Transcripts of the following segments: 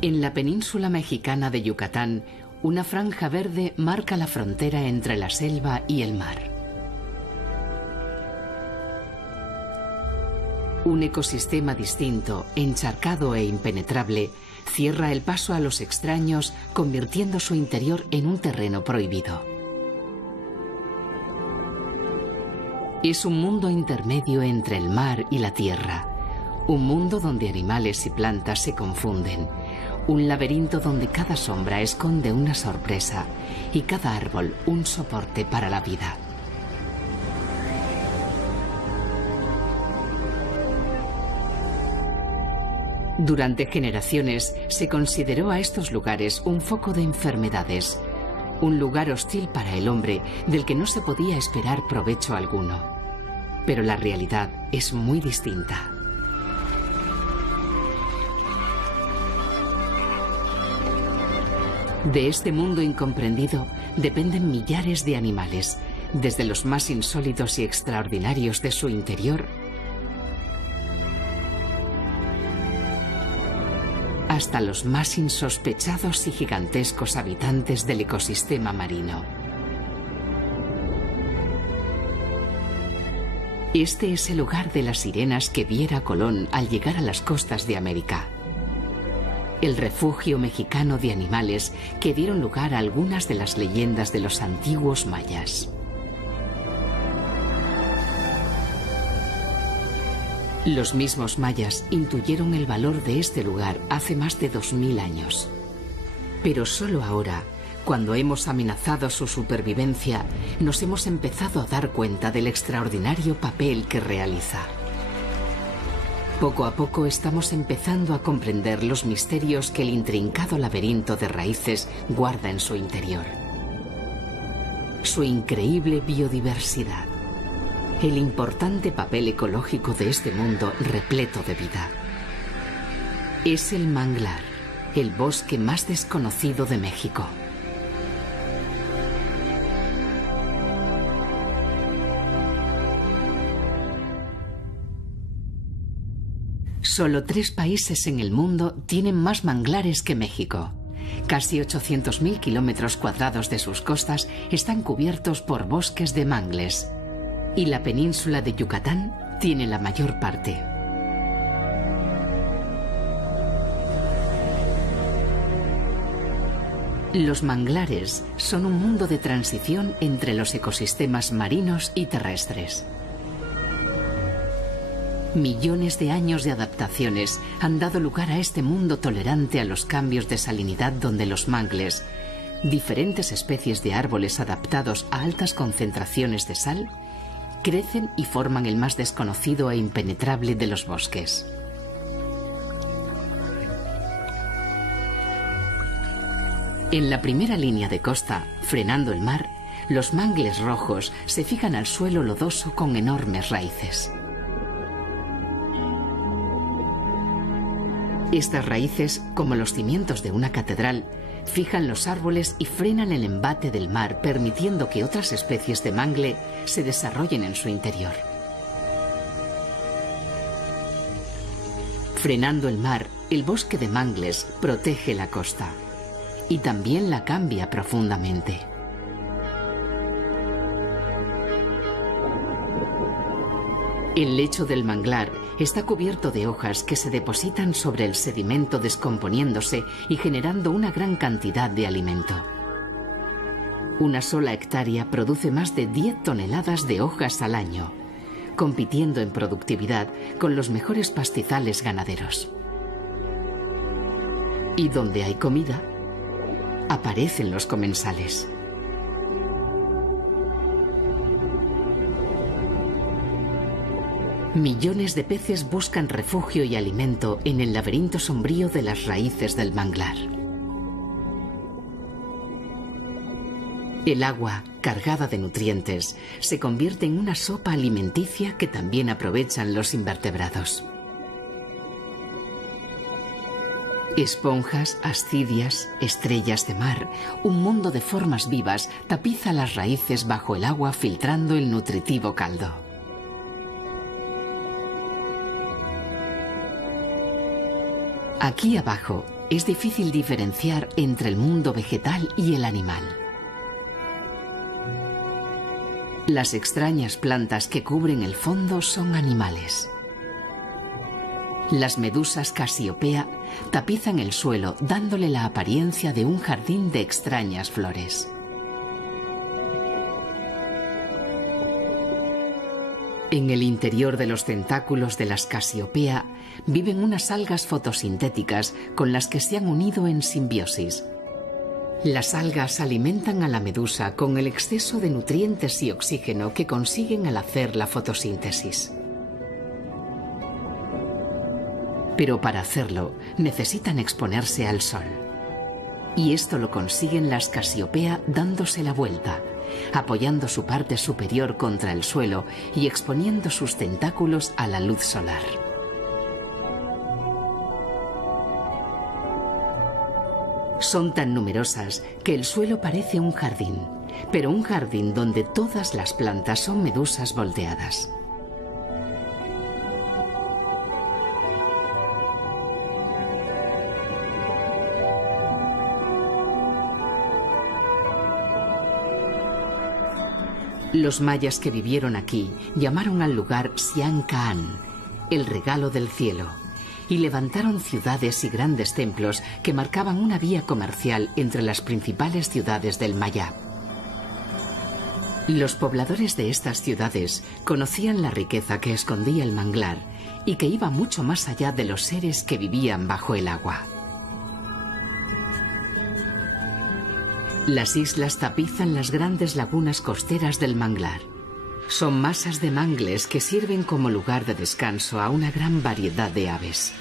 En la península mexicana de Yucatán, una franja verde marca la frontera entre la selva y el mar. Un ecosistema distinto, encharcado e impenetrable, cierra el paso a los extraños, convirtiendo su interior en un terreno prohibido. Es un mundo intermedio entre el mar y la tierra, un mundo donde animales y plantas se confunden, un laberinto donde cada sombra esconde una sorpresa y cada árbol un soporte para la vida. Durante generaciones se consideró a estos lugares un foco de enfermedades, un lugar hostil para el hombre del que no se podía esperar provecho alguno. Pero la realidad es muy distinta. De este mundo incomprendido dependen millares de animales, desde los más insólitos y extraordinarios de su interior hasta los más insospechados y gigantescos habitantes del ecosistema marino. Este es el hogar de las sirenas que viera Colón al llegar a las costas de América. El refugio mexicano de animales que dieron lugar a algunas de las leyendas de los antiguos mayas. Los mismos mayas intuyeron el valor de este lugar hace más de 2000 años. Pero solo ahora, cuando hemos amenazado su supervivencia, nos hemos empezado a dar cuenta del extraordinario papel que realiza. Poco a poco estamos empezando a comprender los misterios que el intrincado laberinto de raíces guarda en su interior. Su increíble biodiversidad. El importante papel ecológico de este mundo repleto de vida. Es el manglar, el bosque más desconocido de México. Solo 3 países en el mundo tienen más manglares que México. Casi 800.000 kilómetros cuadrados de sus costas están cubiertos por bosques de mangles. Y la península de Yucatán tiene la mayor parte. Los manglares son un mundo de transición entre los ecosistemas marinos y terrestres. Millones de años de adaptaciones han dado lugar a este mundo tolerante a los cambios de salinidad donde los mangles, diferentes especies de árboles adaptados a altas concentraciones de sal, crecen y forman el más desconocido e impenetrable de los bosques. En la primera línea de costa, frenando el mar, los mangles rojos se fijan al suelo lodoso con enormes raíces. Estas raíces, como los cimientos de una catedral, fijan los árboles y frenan el embate del mar, permitiendo que otras especies de mangle se desarrollen en su interior. Frenando el mar, el bosque de mangles protege la costa y también la cambia profundamente. El lecho del manglar está cubierto de hojas que se depositan sobre el sedimento descomponiéndose y generando una gran cantidad de alimento. Una sola hectárea produce más de 10 toneladas de hojas al año, compitiendo en productividad con los mejores pastizales ganaderos. Y donde hay comida, aparecen los comensales. Millones de peces buscan refugio y alimento en el laberinto sombrío de las raíces del manglar. El agua, cargada de nutrientes, se convierte en una sopa alimenticia que también aprovechan los invertebrados. Esponjas, ascidias, estrellas de mar, un mundo de formas vivas tapiza las raíces bajo el agua filtrando el nutritivo caldo. Aquí abajo, es difícil diferenciar entre el mundo vegetal y el animal. Las extrañas plantas que cubren el fondo son animales. Las medusas Casiopea tapizan el suelo dándole la apariencia de un jardín de extrañas flores. En el interior de los tentáculos de las Casiopea viven unas algas fotosintéticas con las que se han unido en simbiosis. Las algas alimentan a la medusa con el exceso de nutrientes y oxígeno que consiguen al hacer la fotosíntesis. Pero para hacerlo necesitan exponerse al sol. Y esto lo consiguen las Casiopea dándose la vuelta, apoyando su parte superior contra el suelo y exponiendo sus tentáculos a la luz solar. Son tan numerosas que el suelo parece un jardín, pero un jardín donde todas las plantas son medusas volteadas. Los mayas que vivieron aquí llamaron al lugar Xian Kaan, el regalo del cielo, y levantaron ciudades y grandes templos que marcaban una vía comercial entre las principales ciudades del Mayab. Los pobladores de estas ciudades conocían la riqueza que escondía el manglar y que iba mucho más allá de los seres que vivían bajo el agua. Las islas tapizan las grandes lagunas costeras del manglar. Son masas de mangles que sirven como lugar de descanso a una gran variedad de aves.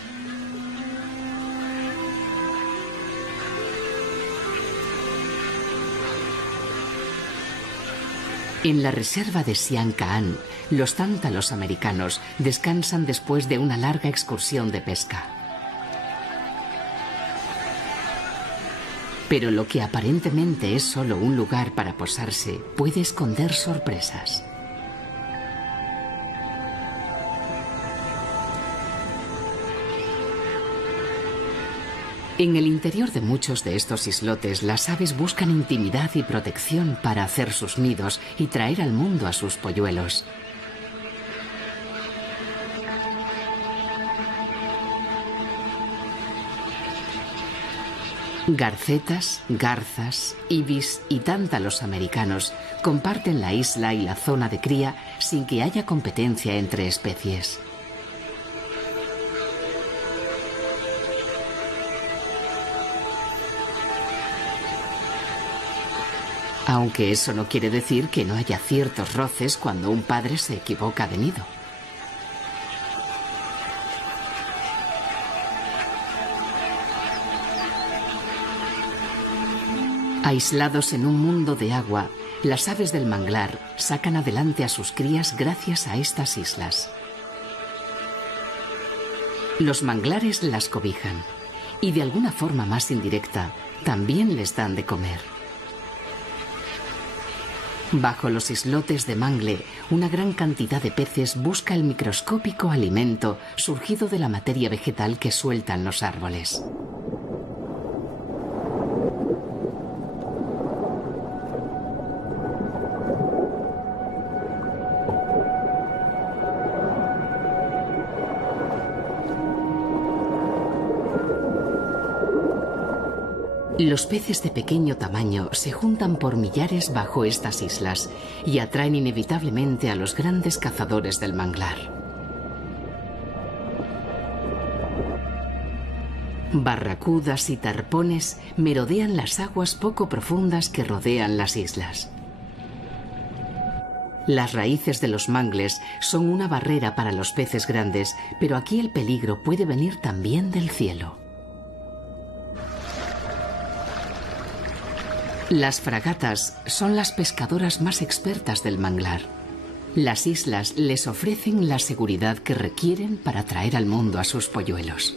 En la reserva de Xian Kaan, los tántalos americanos descansan después de una larga excursión de pesca. Pero lo que aparentemente es solo un lugar para posarse puede esconder sorpresas. En el interior de muchos de estos islotes, las aves buscan intimidad y protección para hacer sus nidos y traer al mundo a sus polluelos. Garcetas, garzas, ibis y tántalos americanos comparten la isla y la zona de cría sin que haya competencia entre especies. Aunque eso no quiere decir que no haya ciertos roces cuando un padre se equivoca de nido. Aislados en un mundo de agua, las aves del manglar sacan adelante a sus crías gracias a estas islas. Los manglares las cobijan y de alguna forma más indirecta también les dan de comer. Bajo los islotes de mangle, una gran cantidad de peces busca el microscópico alimento surgido de la materia vegetal que sueltan los árboles. Los peces de pequeño tamaño se juntan por millares bajo estas islas y atraen inevitablemente a los grandes cazadores del manglar. Barracudas y tarpones merodean las aguas poco profundas que rodean las islas. Las raíces de los mangles son una barrera para los peces grandes, pero aquí el peligro puede venir también del cielo. Las fragatas son las pescadoras más expertas del manglar. Las islas les ofrecen la seguridad que requieren para traer al mundo a sus polluelos.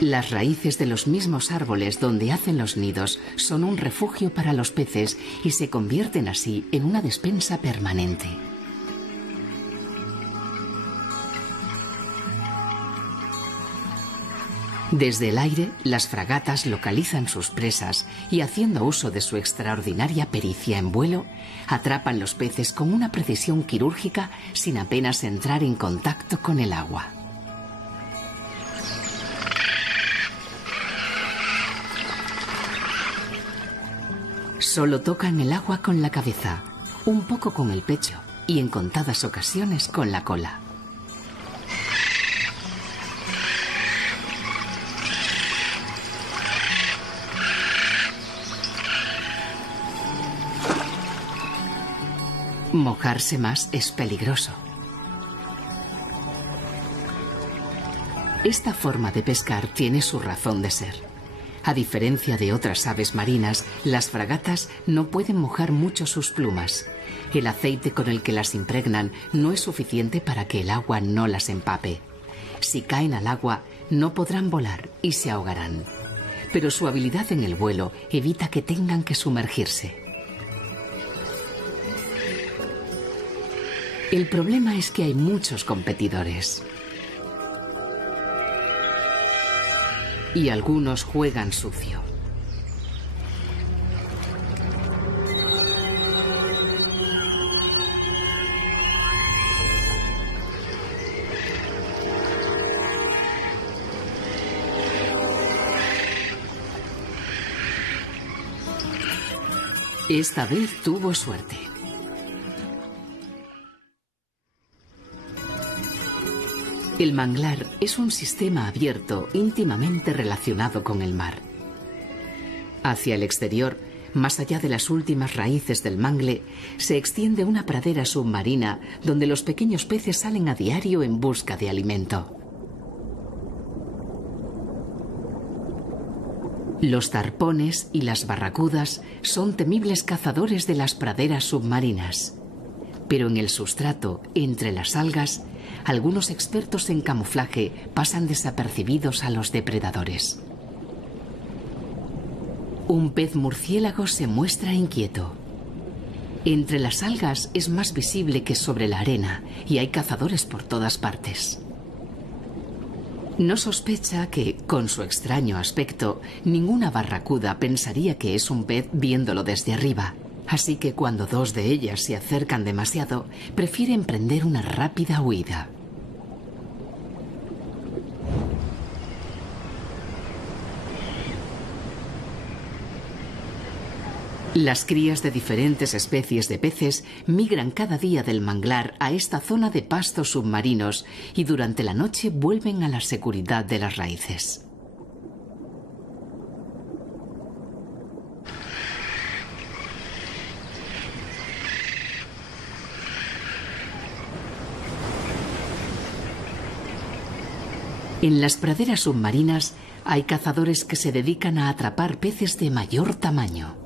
Las raíces de los mismos árboles donde hacen los nidos son un refugio para los peces y se convierten así en una despensa permanente. Desde el aire, las fragatas localizan sus presas y, haciendo uso de su extraordinaria pericia en vuelo, atrapan los peces con una precisión quirúrgica sin apenas entrar en contacto con el agua. Solo tocan el agua con la cabeza, un poco con el pecho y en contadas ocasiones con la cola. Mojarse más es peligroso. Esta forma de pescar tiene su razón de ser. A diferencia de otras aves marinas, las fragatas no pueden mojar mucho sus plumas. El aceite con el que las impregnan no es suficiente para que el agua no las empape. Si caen al agua, no podrán volar y se ahogarán. Pero su habilidad en el vuelo evita que tengan que sumergirse. El problema es que hay muchos competidores. Y algunos juegan sucio. Esta vez tuvo suerte. El manglar es un sistema abierto íntimamente relacionado con el mar. Hacia el exterior, más allá de las últimas raíces del mangle, se extiende una pradera submarina donde los pequeños peces salen a diario en busca de alimento. Los tarpones y las barracudas son temibles cazadores de las praderas submarinas. Pero en el sustrato, entre las algas, algunos expertos en camuflaje pasan desapercibidos a los depredadores. Un pez murciélago se muestra inquieto. Entre las algas es más visible que sobre la arena y hay cazadores por todas partes. No sospecha que, con su extraño aspecto, ninguna barracuda pensaría que es un pez viéndolo desde arriba. Así que cuando dos de ellas se acercan demasiado, prefiere emprender una rápida huida. Las crías de diferentes especies de peces migran cada día del manglar a esta zona de pastos submarinos y durante la noche vuelven a la seguridad de las raíces. En las praderas submarinas hay cazadores que se dedican a atrapar peces de mayor tamaño.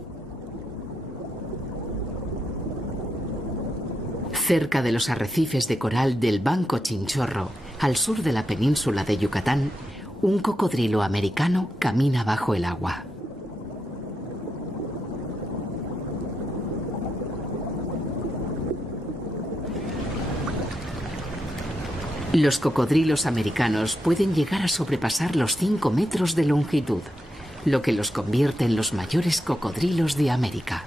Cerca de los arrecifes de coral del Banco Chinchorro, al sur de la península de Yucatán, un cocodrilo americano camina bajo el agua. Los cocodrilos americanos pueden llegar a sobrepasar los 5 metros de longitud, lo que los convierte en los mayores cocodrilos de América.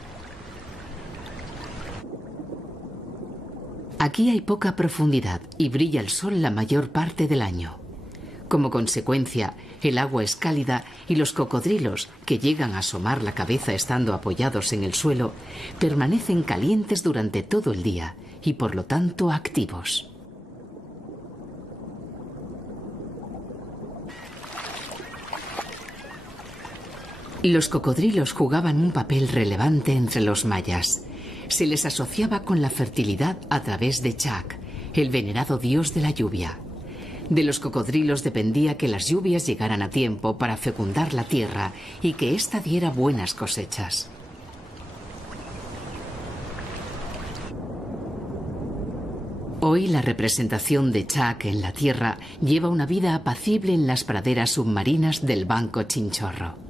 Aquí hay poca profundidad y brilla el sol la mayor parte del año. Como consecuencia, el agua es cálida y los cocodrilos, que llegan a asomar la cabeza estando apoyados en el suelo, permanecen calientes durante todo el día y por lo tanto activos. Los cocodrilos jugaban un papel relevante entre los mayas. Se les asociaba con la fertilidad a través de Chac, el venerado dios de la lluvia. De los cocodrilos dependía que las lluvias llegaran a tiempo para fecundar la tierra y que ésta diera buenas cosechas. Hoy la representación de Chac en la tierra lleva una vida apacible en las praderas submarinas del Banco Chinchorro.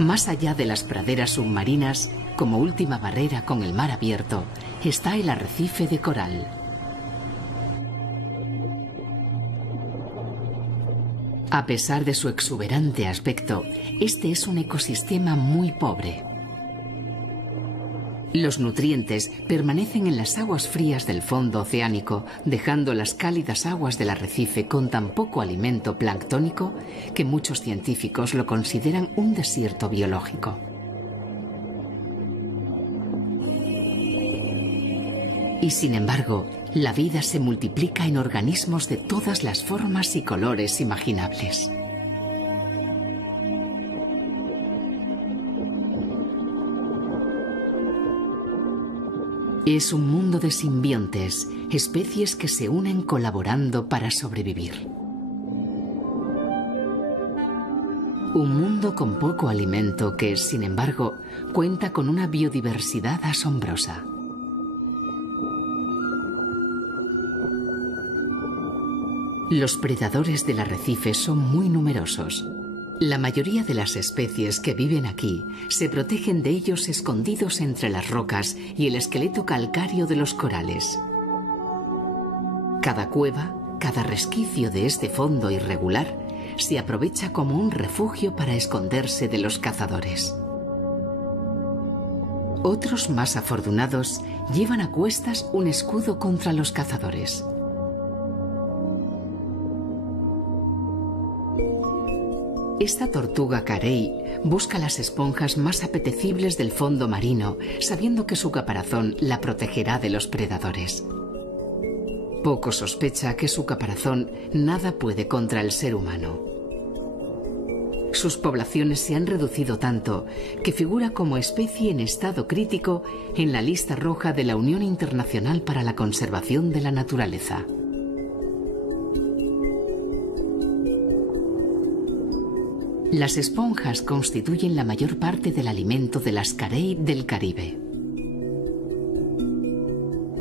Más allá de las praderas submarinas, como última barrera con el mar abierto, está el arrecife de coral. A pesar de su exuberante aspecto, este es un ecosistema muy pobre. Los nutrientes permanecen en las aguas frías del fondo oceánico, dejando las cálidas aguas del arrecife con tan poco alimento planctónico que muchos científicos lo consideran un desierto biológico. Y sin embargo, la vida se multiplica en organismos de todas las formas y colores imaginables. Es un mundo de simbiontes, especies que se unen colaborando para sobrevivir. Un mundo con poco alimento que, sin embargo, cuenta con una biodiversidad asombrosa. Los predadores del arrecife son muy numerosos. La mayoría de las especies que viven aquí se protegen de ellos escondidos entre las rocas y el esqueleto calcáreo de los corales. Cada cueva, cada resquicio de este fondo irregular, se aprovecha como un refugio para esconderse de los cazadores. Otros más afortunados llevan a cuestas un escudo contra los cazadores. Esta tortuga carey busca las esponjas más apetecibles del fondo marino, sabiendo que su caparazón la protegerá de los predadores. Poco sospecha que su caparazón nada puede contra el ser humano. Sus poblaciones se han reducido tanto que figura como especie en estado crítico en la lista roja de la Unión Internacional para la Conservación de la Naturaleza. Las esponjas constituyen la mayor parte del alimento de las carey del Caribe.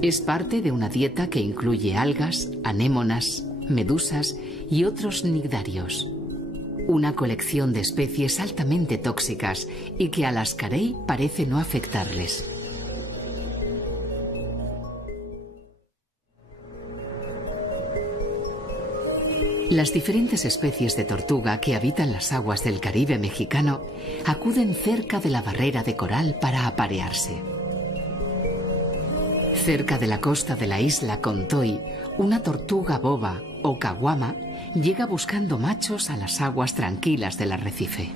Es parte de una dieta que incluye algas, anémonas, medusas y otros cnidarios. Una colección de especies altamente tóxicas y que a las carey parece no afectarles. Las diferentes especies de tortuga que habitan las aguas del Caribe mexicano acuden cerca de la barrera de coral para aparearse. Cerca de la costa de la isla Contoy, una tortuga boba o caguama llega buscando machos a las aguas tranquilas del arrecife.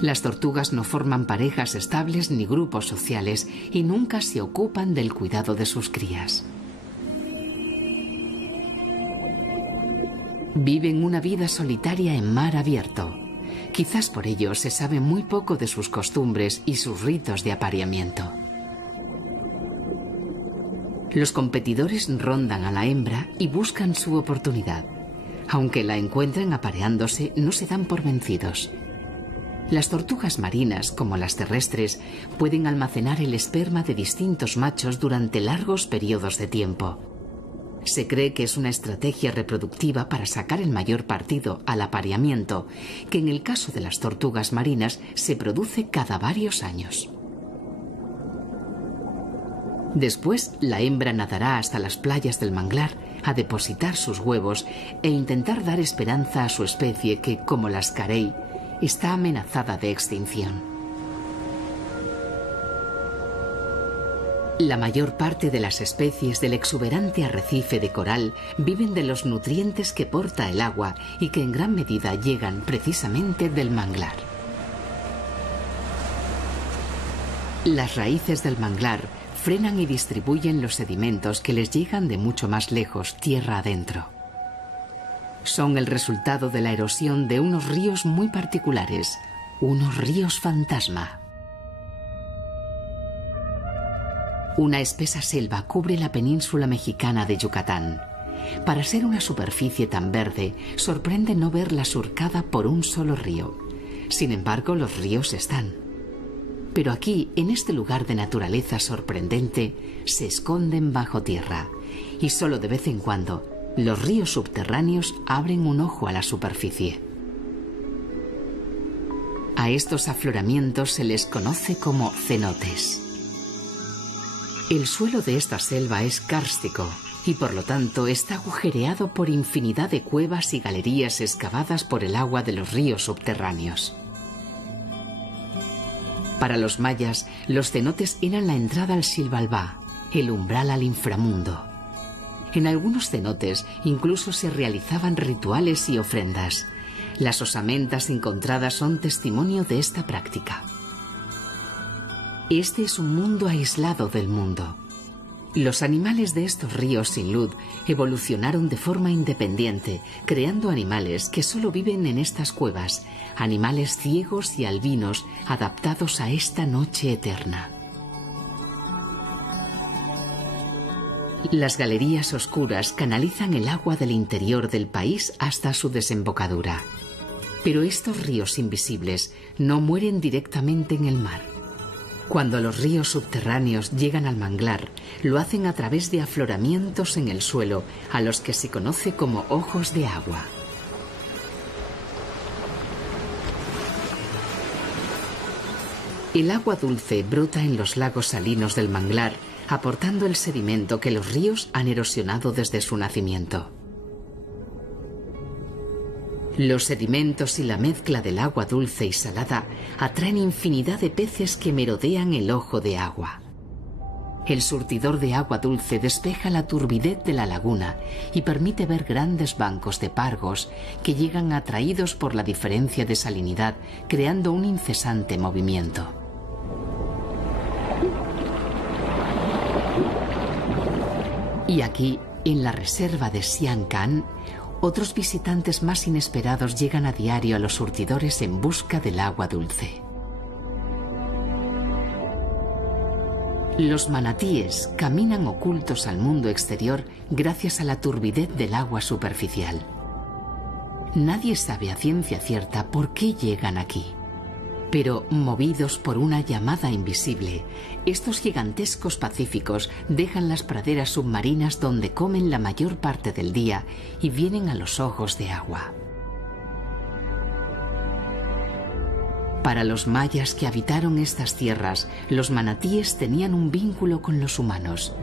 Las tortugas no forman parejas estables ni grupos sociales y nunca se ocupan del cuidado de sus crías. Viven una vida solitaria en mar abierto. Quizás por ello se sabe muy poco de sus costumbres y sus ritos de apareamiento. Los competidores rondan a la hembra y buscan su oportunidad. Aunque la encuentren apareándose, no se dan por vencidos. Las tortugas marinas, como las terrestres, pueden almacenar el esperma de distintos machos durante largos periodos de tiempo. Se cree que es una estrategia reproductiva para sacar el mayor partido al apareamiento, que en el caso de las tortugas marinas se produce cada varios años. Después, la hembra nadará hasta las playas del manglar a depositar sus huevos e intentar dar esperanza a su especie que, como las carey, está amenazada de extinción. La mayor parte de las especies del exuberante arrecife de coral viven de los nutrientes que porta el agua y que en gran medida llegan precisamente del manglar. Las raíces del manglar frenan y distribuyen los sedimentos que les llegan de mucho más lejos, tierra adentro. Son el resultado de la erosión de unos ríos muy particulares, unos ríos fantasma. Una espesa selva cubre la península mexicana de Yucatán. Para ser una superficie tan verde, sorprende no verla surcada por un solo río. Sin embargo, los ríos están. Pero aquí, en este lugar de naturaleza sorprendente, se esconden bajo tierra. Y solo de vez en cuando, los ríos subterráneos abren un ojo a la superficie. A estos afloramientos se les conoce como cenotes. El suelo de esta selva es kárstico y por lo tanto está agujereado por infinidad de cuevas y galerías excavadas por el agua de los ríos subterráneos. Para los mayas, los cenotes eran la entrada al Xilbalbá, el umbral al inframundo. En algunos cenotes incluso se realizaban rituales y ofrendas. Las osamentas encontradas son testimonio de esta práctica. Este es un mundo aislado del mundo. Los animales de estos ríos sin luz evolucionaron de forma independiente, creando animales que solo viven en estas cuevas, animales ciegos y albinos adaptados a esta noche eterna. Las galerías oscuras canalizan el agua del interior del país hasta su desembocadura. Pero estos ríos invisibles no mueren directamente en el mar. Cuando los ríos subterráneos llegan al manglar, lo hacen a través de afloramientos en el suelo, a los que se conoce como ojos de agua. El agua dulce brota en los lagos salinos del manglar, aportando el sedimento que los ríos han erosionado desde su nacimiento. Los sedimentos y la mezcla del agua dulce y salada atraen infinidad de peces que merodean el ojo de agua. El surtidor de agua dulce despeja la turbidez de la laguna y permite ver grandes bancos de pargos que llegan atraídos por la diferencia de salinidad, creando un incesante movimiento. Y aquí, en la reserva de Sian Ka'an, otros visitantes más inesperados llegan a diario a los surtidores en busca del agua dulce. Los manatíes caminan ocultos al mundo exterior gracias a la turbidez del agua superficial. Nadie sabe a ciencia cierta por qué llegan aquí. Pero, movidos por una llamada invisible, estos gigantescos pacíficos dejan las praderas submarinas donde comen la mayor parte del día y vienen a los ojos de agua. Para los mayas que habitaron estas tierras, los manatíes tenían un vínculo con los humanos.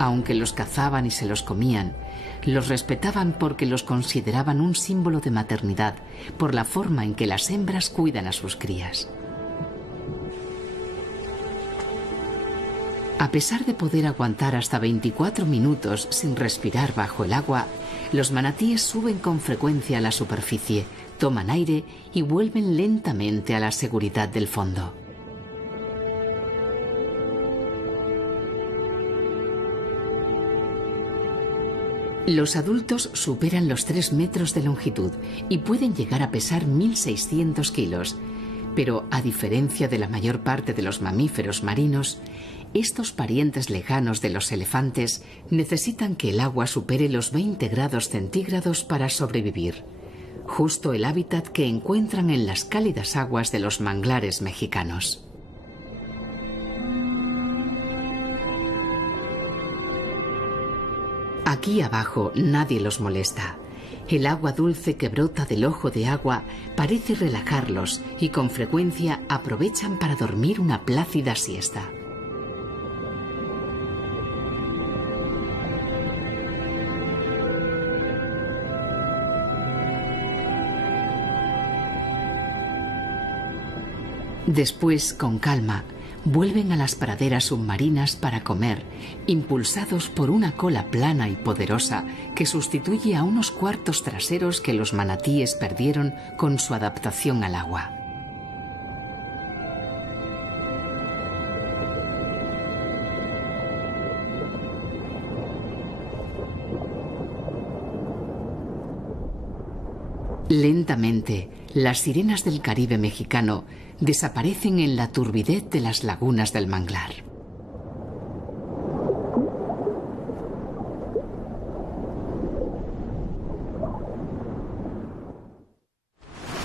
Aunque los cazaban y se los comían, los respetaban porque los consideraban un símbolo de maternidad, por la forma en que las hembras cuidan a sus crías. A pesar de poder aguantar hasta 24 minutos sin respirar bajo el agua, los manatíes suben con frecuencia a la superficie, toman aire y vuelven lentamente a la seguridad del fondo. Los adultos superan los 3 metros de longitud y pueden llegar a pesar 1.600 kilos, pero a diferencia de la mayor parte de los mamíferos marinos, estos parientes lejanos de los elefantes necesitan que el agua supere los 20 grados centígrados para sobrevivir, justo el hábitat que encuentran en las cálidas aguas de los manglares mexicanos. Aquí abajo nadie los molesta. El agua dulce que brota del ojo de agua parece relajarlos y con frecuencia aprovechan para dormir una plácida siesta. Después, con calma, vuelven a las praderas submarinas para comer, impulsados por una cola plana y poderosa que sustituye a unos cuartos traseros que los manatíes perdieron con su adaptación al agua. Lentamente, las sirenas del Caribe mexicano desaparecen en la turbidez de las lagunas del manglar.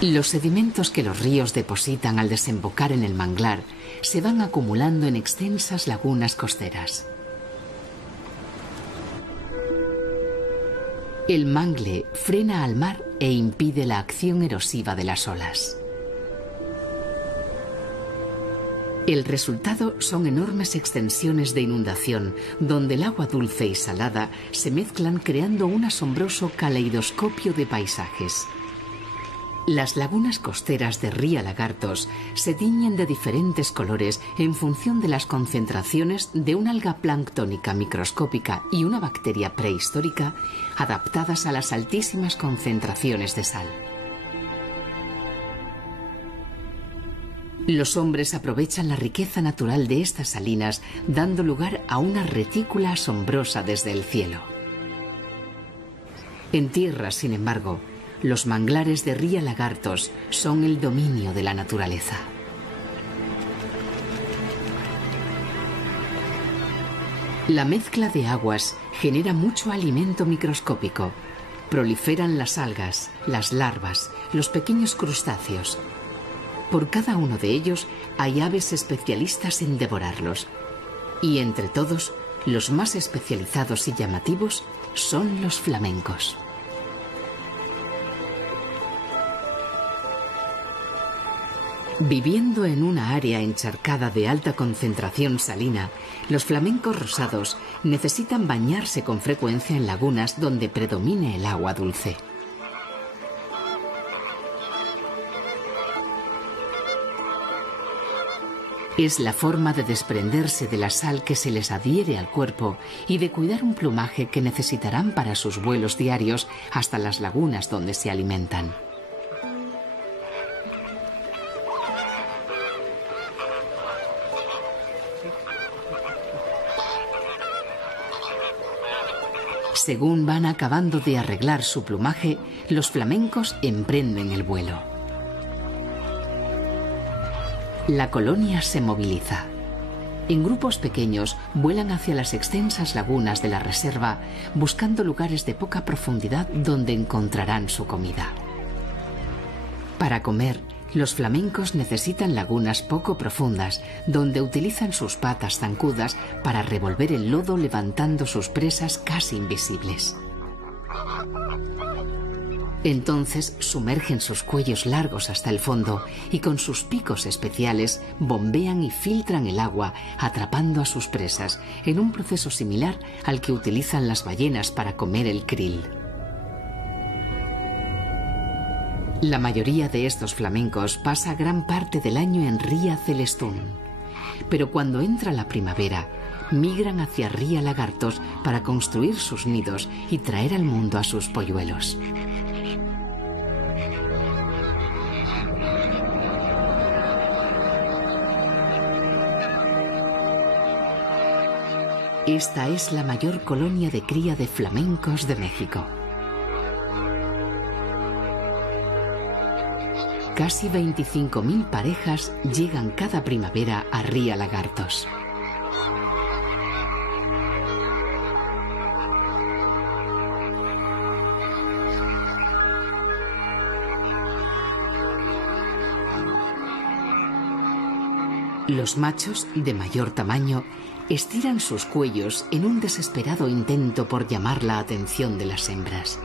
Los sedimentos que los ríos depositan al desembocar en el manglar se van acumulando en extensas lagunas costeras. El mangle frena al mar e impide la acción erosiva de las olas. El resultado son enormes extensiones de inundación, donde el agua dulce y salada se mezclan creando un asombroso caleidoscopio de paisajes. Las lagunas costeras de Ría Lagartos se tiñen de diferentes colores en función de las concentraciones de una alga planctónica microscópica y una bacteria prehistórica adaptadas a las altísimas concentraciones de sal. Los hombres aprovechan la riqueza natural de estas salinas, dando lugar a una retícula asombrosa desde el cielo. En tierra, sin embargo, los manglares de Ría Lagartos son el dominio de la naturaleza. La mezcla de aguas genera mucho alimento microscópico. Proliferan las algas, las larvas, los pequeños crustáceos. Por cada uno de ellos hay aves especialistas en devorarlos. Y entre todos, los más especializados y llamativos son los flamencos. Viviendo en una área encharcada de alta concentración salina, los flamencos rosados necesitan bañarse con frecuencia en lagunas donde predomine el agua dulce. Es la forma de desprenderse de la sal que se les adhiere al cuerpo y de cuidar un plumaje que necesitarán para sus vuelos diarios hasta las lagunas donde se alimentan. Según van acabando de arreglar su plumaje, los flamencos emprenden el vuelo. La colonia se moviliza. En grupos pequeños vuelan hacia las extensas lagunas de la reserva, buscando lugares de poca profundidad donde encontrarán su comida. Para comer, los flamencos necesitan lagunas poco profundas, donde utilizan sus patas zancudas para revolver el lodo levantando sus presas casi invisibles. Entonces sumergen sus cuellos largos hasta el fondo y con sus picos especiales bombean y filtran el agua, atrapando a sus presas, en un proceso similar al que utilizan las ballenas para comer el krill. La mayoría de estos flamencos pasa gran parte del año en Ría Celestún, pero cuando entra la primavera, migran hacia Ría Lagartos para construir sus nidos y traer al mundo a sus polluelos. Esta es la mayor colonia de cría de flamencos de México. Casi 25.000 parejas llegan cada primavera a Ría Lagartos. Los machos, de mayor tamaño, estiran sus cuellos en un desesperado intento por llamar la atención de las hembras.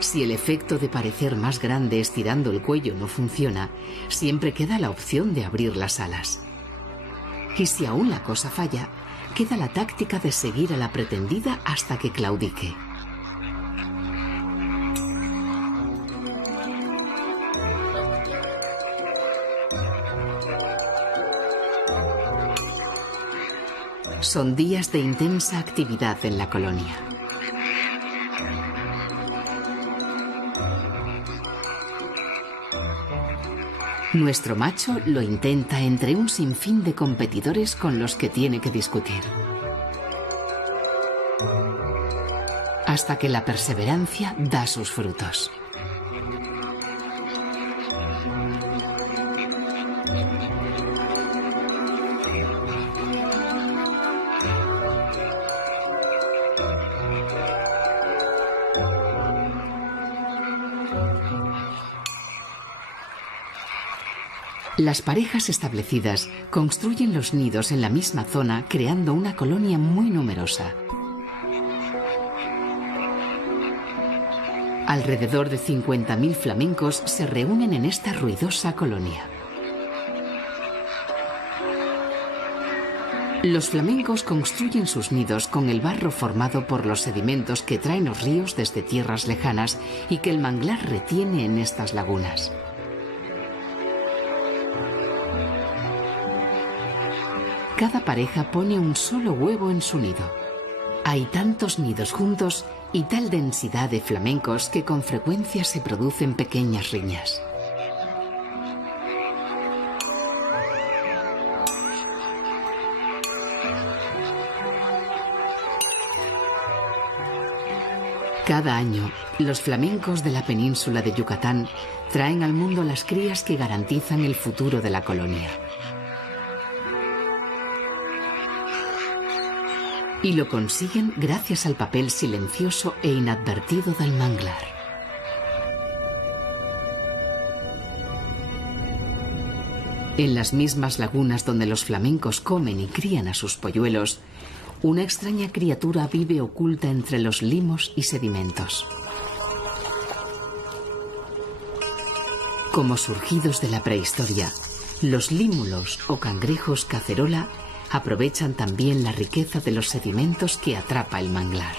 Si el efecto de parecer más grande estirando el cuello no funciona, siempre queda la opción de abrir las alas. Y si aún la cosa falla, queda la táctica de seguir a la pretendida hasta que claudique. Son días de intensa actividad en la colonia. Nuestro macho lo intenta entre un sinfín de competidores con los que tiene que discutir. Hasta que la perseverancia da sus frutos. Las parejas establecidas construyen los nidos en la misma zona, creando una colonia muy numerosa. Alrededor de 50.000 flamencos se reúnen en esta ruidosa colonia. Los flamencos construyen sus nidos con el barro formado por los sedimentos que traen los ríos desde tierras lejanas y que el manglar retiene en estas lagunas. Cada pareja pone un solo huevo en su nido. Hay tantos nidos juntos y tal densidad de flamencos que con frecuencia se producen pequeñas riñas. Cada año, los flamencos de la península de Yucatán traen al mundo las crías que garantizan el futuro de la colonia. Y lo consiguen gracias al papel silencioso e inadvertido del manglar. En las mismas lagunas donde los flamencos comen y crían a sus polluelos, una extraña criatura vive oculta entre los limos y sedimentos. Como surgidos de la prehistoria, los límulos o cangrejos cacerola aprovechan también la riqueza de los sedimentos que atrapa el manglar.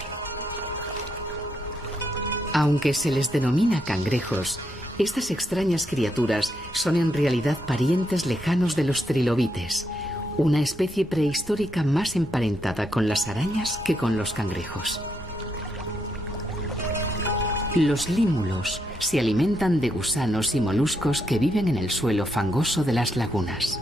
Aunque se les denomina cangrejos, estas extrañas criaturas son en realidad parientes lejanos de los trilobites, una especie prehistórica más emparentada con las arañas que con los cangrejos. Los límulos se alimentan de gusanos y moluscos que viven en el suelo fangoso de las lagunas.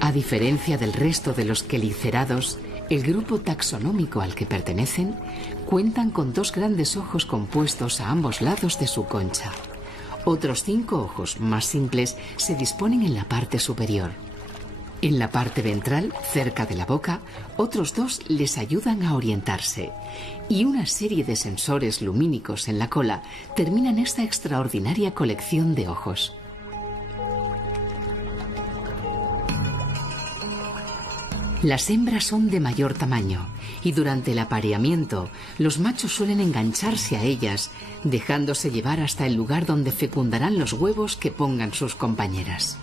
A diferencia del resto de los quelicerados, el grupo taxonómico al que pertenecen cuentan con dos grandes ojos compuestos a ambos lados de su concha. Otros 5 ojos más simples se disponen en la parte superior. En la parte ventral, cerca de la boca, otros 2 les ayudan a orientarse. Y una serie de sensores lumínicos en la cola terminan esta extraordinaria colección de ojos. Las hembras son de mayor tamaño y durante el apareamiento los machos suelen engancharse a ellas, dejándose llevar hasta el lugar donde fecundarán los huevos que pongan sus compañeras.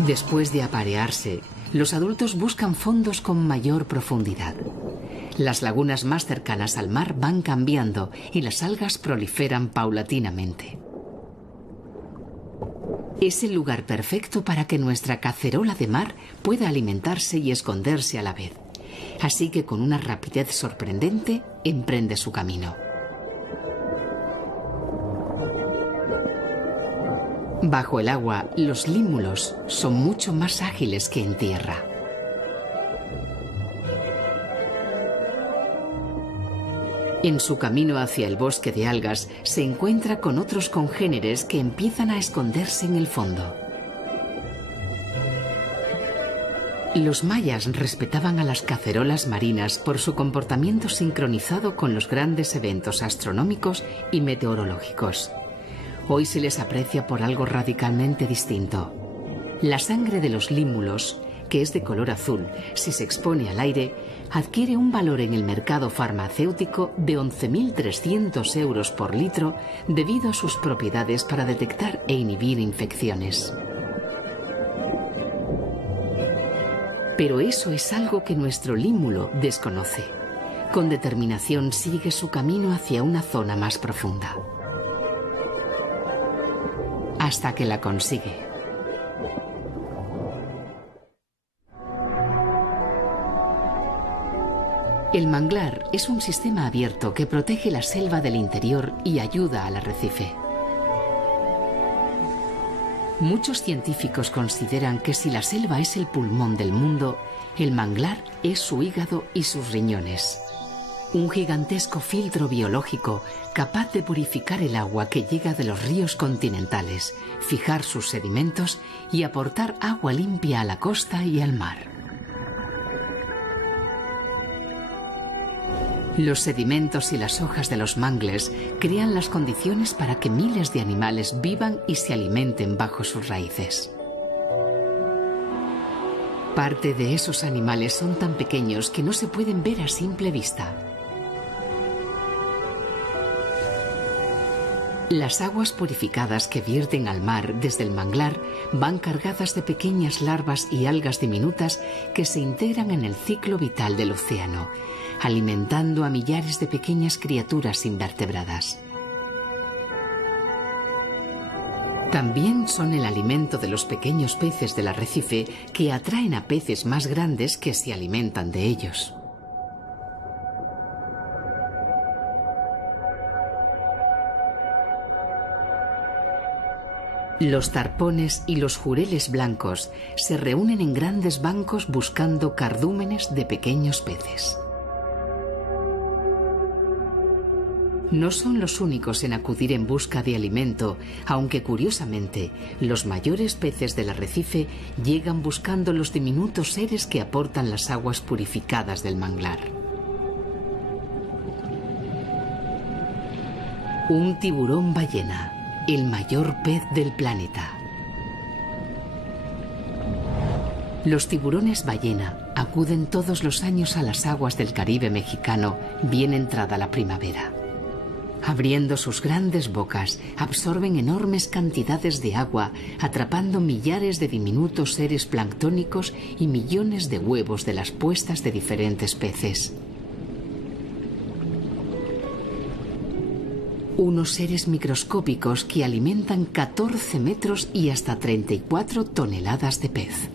Después de aparearse, los adultos buscan fondos con mayor profundidad. Las lagunas más cercanas al mar van cambiando y las algas proliferan paulatinamente. Es el lugar perfecto para que nuestra cacerola de mar pueda alimentarse y esconderse a la vez. Así que con una rapidez sorprendente emprende su camino. Bajo el agua, los límulos son mucho más ágiles que en tierra. En su camino hacia el bosque de algas se encuentra con otros congéneres que empiezan a esconderse en el fondo. Los mayas respetaban a las cacerolas marinas por su comportamiento sincronizado con los grandes eventos astronómicos y meteorológicos. Hoy se les aprecia por algo radicalmente distinto. La sangre de los límulos, que es de color azul, si se expone al aire, adquiere un valor en el mercado farmacéutico de 11.300 euros por litro debido a sus propiedades para detectar e inhibir infecciones. Pero eso es algo que nuestro límulo desconoce. Con determinación sigue su camino hacia una zona más profunda. Hasta que la consigue. El manglar es un sistema abierto que protege la selva del interior y ayuda al arrecife. Muchos científicos consideran que si la selva es el pulmón del mundo, el manglar es su hígado y sus riñones. Un gigantesco filtro biológico capaz de purificar el agua que llega de los ríos continentales, fijar sus sedimentos y aportar agua limpia a la costa y al mar. Los sedimentos y las hojas de los mangles crean las condiciones para que miles de animales vivan y se alimenten bajo sus raíces. Parte de esos animales son tan pequeños que no se pueden ver a simple vista. Las aguas purificadas que vierten al mar desde el manglar van cargadas de pequeñas larvas y algas diminutas que se integran en el ciclo vital del océano, alimentando a millares de pequeñas criaturas invertebradas. También son el alimento de los pequeños peces del arrecife que atraen a peces más grandes que se alimentan de ellos. Los tarpones y los jureles blancos se reúnen en grandes bancos buscando cardúmenes de pequeños peces. No son los únicos en acudir en busca de alimento, aunque curiosamente los mayores peces del arrecife llegan buscando los diminutos seres que aportan las aguas purificadas del manglar. Un tiburón ballena, el mayor pez del planeta. Los tiburones ballena acuden todos los años a las aguas del Caribe mexicano, bien entrada la primavera. Abriendo sus grandes bocas, absorben enormes cantidades de agua, atrapando millares de diminutos seres planctónicos y millones de huevos de las puestas de diferentes peces. Unos seres microscópicos que alimentan 14 metros y hasta 34 toneladas de pez.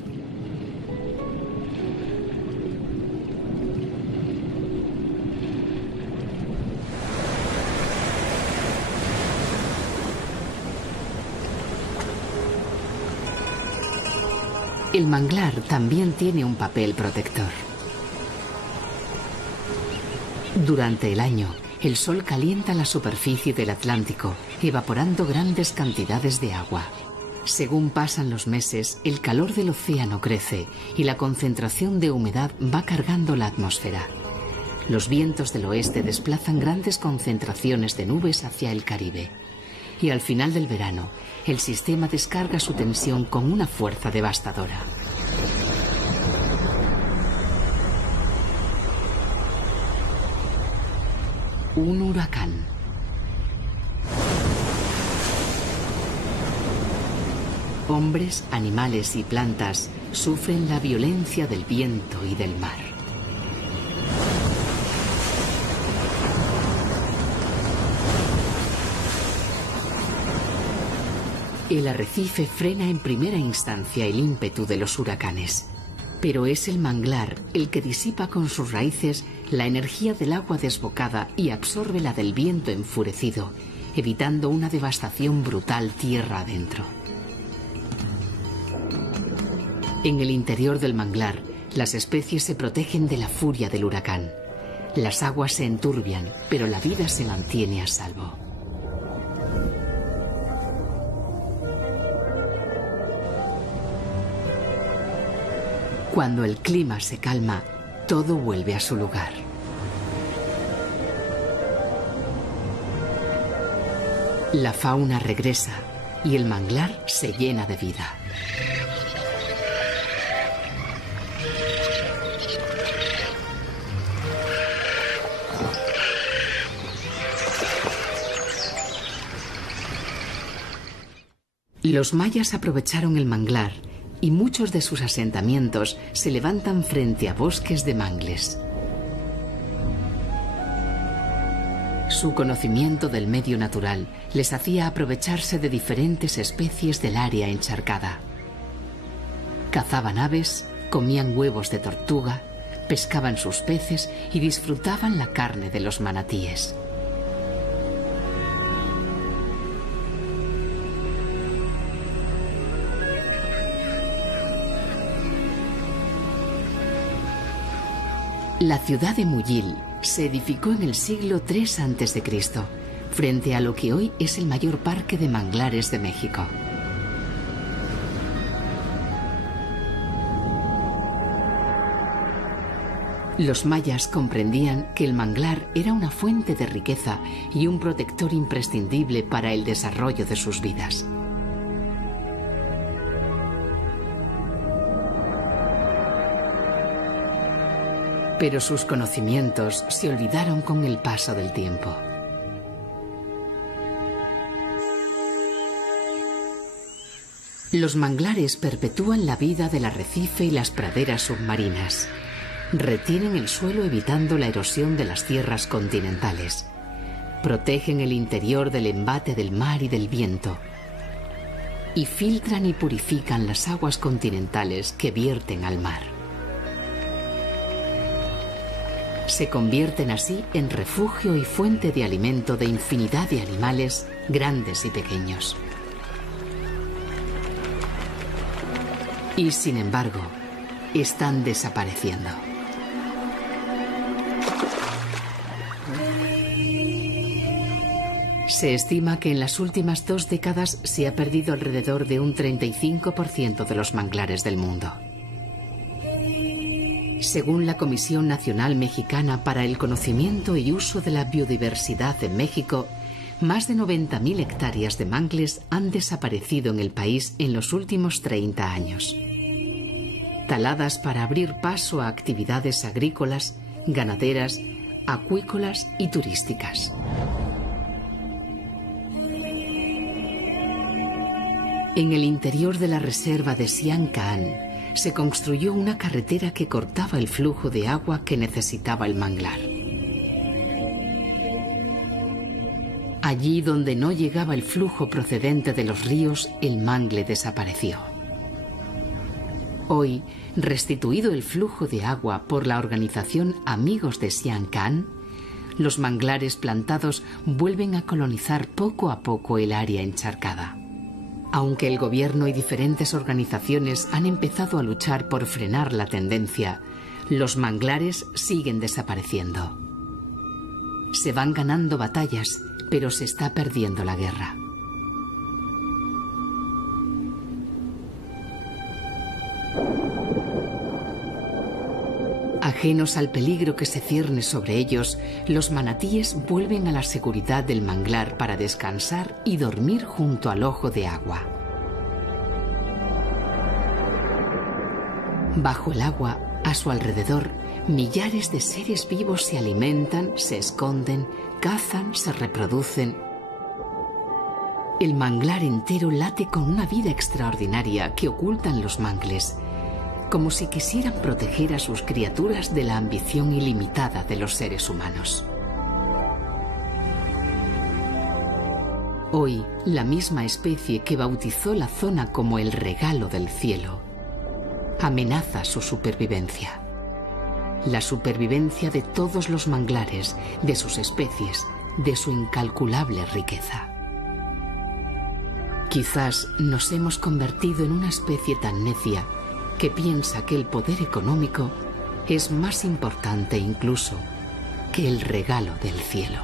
El manglar también tiene un papel protector. Durante el año, el sol calienta la superficie del Atlántico, evaporando grandes cantidades de agua. Según pasan los meses, el calor del océano crece y la concentración de humedad va cargando la atmósfera. Los vientos del oeste desplazan grandes concentraciones de nubes hacia el Caribe. Y al final del verano, el sistema descarga su tensión con una fuerza devastadora. Un huracán. Hombres, animales y plantas sufren la violencia del viento y del mar. El arrecife frena en primera instancia el ímpetu de los huracanes, pero es el manglar el que disipa con sus raíces la energía del agua desbocada y absorbe la del viento enfurecido, evitando una devastación brutal tierra adentro. En el interior del manglar, las especies se protegen de la furia del huracán. Las aguas se enturbian, pero la vida se mantiene a salvo. Cuando el clima se calma, todo vuelve a su lugar. La fauna regresa y el manglar se llena de vida. Los mayas aprovecharon el manglar y muchos de sus asentamientos se levantan frente a bosques de mangles. Su conocimiento del medio natural les hacía aprovecharse de diferentes especies del área encharcada. Cazaban aves, comían huevos de tortuga, pescaban sus peces y disfrutaban la carne de los manatíes. La ciudad de Muyil se edificó en el siglo III a.C., frente a lo que hoy es el mayor parque de manglares de México. Los mayas comprendían que el manglar era una fuente de riqueza y un protector imprescindible para el desarrollo de sus vidas. Pero sus conocimientos se olvidaron con el paso del tiempo. Los manglares perpetúan la vida del arrecife y las praderas submarinas. Retienen el suelo evitando la erosión de las tierras continentales. Protegen el interior del embate del mar y del viento. Y filtran y purifican las aguas continentales que vierten al mar. Se convierten así en refugio y fuente de alimento de infinidad de animales, grandes y pequeños. Y sin embargo, están desapareciendo. Se estima que en las últimas 2 décadas se ha perdido alrededor de un 35% de los manglares del mundo. Según la Comisión Nacional Mexicana para el Conocimiento y Uso de la Biodiversidad en México, más de 90.000 hectáreas de mangles han desaparecido en el país en los últimos 30 años. Taladas para abrir paso a actividades agrícolas, ganaderas, acuícolas y turísticas. En el interior de la reserva de Sian-Kaan se construyó una carretera que cortaba el flujo de agua que necesitaba el manglar. Allí donde no llegaba el flujo procedente de los ríos, el mangle desapareció. Hoy, restituido el flujo de agua por la organización Amigos de Sian-Kaan, los manglares plantados vuelven a colonizar poco a poco el área encharcada. Aunque el gobierno y diferentes organizaciones han empezado a luchar por frenar la tendencia, los manglares siguen desapareciendo. Se van ganando batallas, pero se está perdiendo la guerra. Ajenos al peligro que se cierne sobre ellos, los manatíes vuelven a la seguridad del manglar para descansar y dormir junto al ojo de agua. Bajo el agua, a su alrededor, millares de seres vivos se alimentan, se esconden, cazan, se reproducen. El manglar entero late con una vida extraordinaria que ocultan los mangles, como si quisieran proteger a sus criaturas de la ambición ilimitada de los seres humanos. Hoy, la misma especie que bautizó la zona como el regalo del cielo, amenaza su supervivencia. La supervivencia de todos los manglares, de sus especies, de su incalculable riqueza. Quizás nos hemos convertido en una especie tan necia que piensa que el poder económico es más importante incluso que el regalo del cielo.